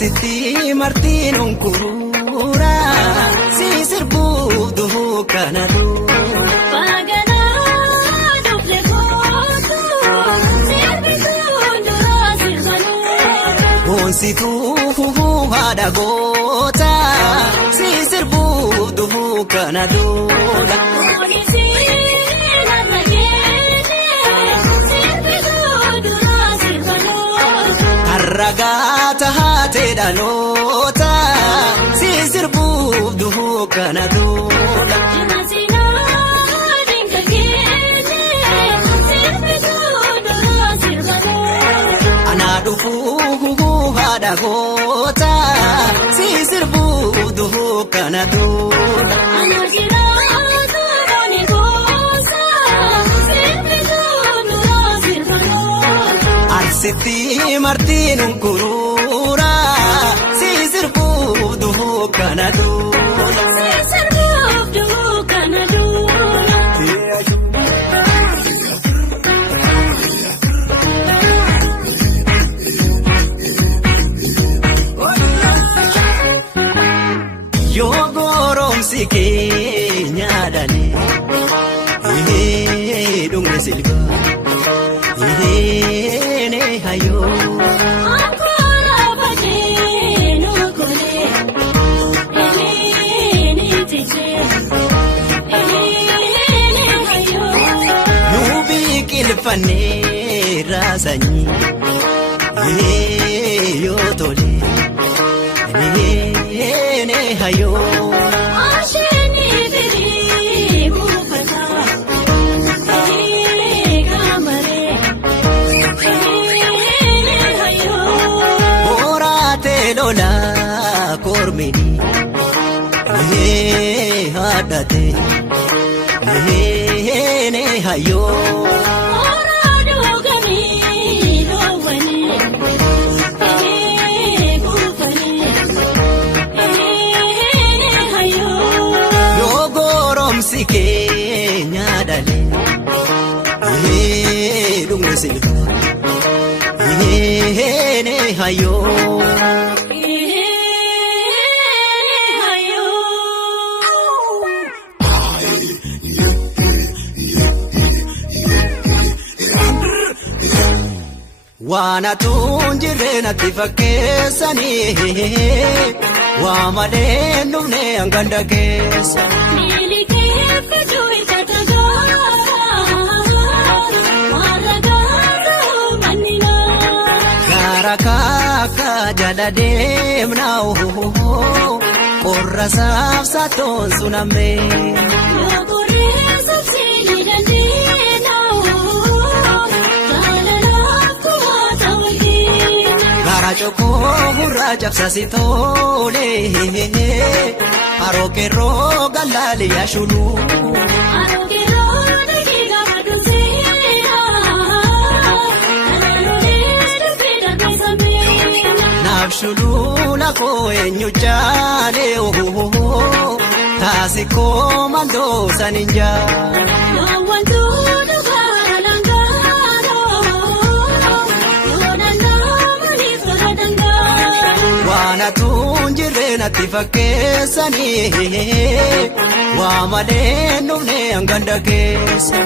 Arsiti Martin Kurura si sirbu duhu kanadu Pagana duble koto sirbitu dura sirbanu Onsi tu hada gota si sirbu duhu kanadu Onisi nagagene sirbitu dura sirbanu Arragata hate danota si sirbu duhu kanadu Jinasina dingagene sirbitu dura sirbanu Anadufu hada gota si sirbu duhu kanadu Anagira duroni gosa sirbitu dura sirbanu Arsiti Martin Kurura si sirbu duhu kanadu Sirbu kanadu Yogorom sikenya dale Dungne silba ne hayo Akora bade no kore Eleni tije Eleni hayo Nubi kilfane rasani yo tole ne hayo Asheni biri bufata Ele kamare Ele hayo Orate lola kormini hadate ne hayo Oradu gani dowani Ele bufani Ele hayo Yogorom sikenya dale dungne silba ne hayo Wana tunjire natti fakkeessani Waamale dhumne hanganda keessa Gara kakka jala deemna Qorra saafsatoon suname Gara chokoo gurra cabsasi tole Haroo kerroo gallaali yaashulu Naaf shulula koo eenyu jaale Taasi koo mandoo saninja Wana tunjire natti fakkeessani Waamale dhumne hanganda keessa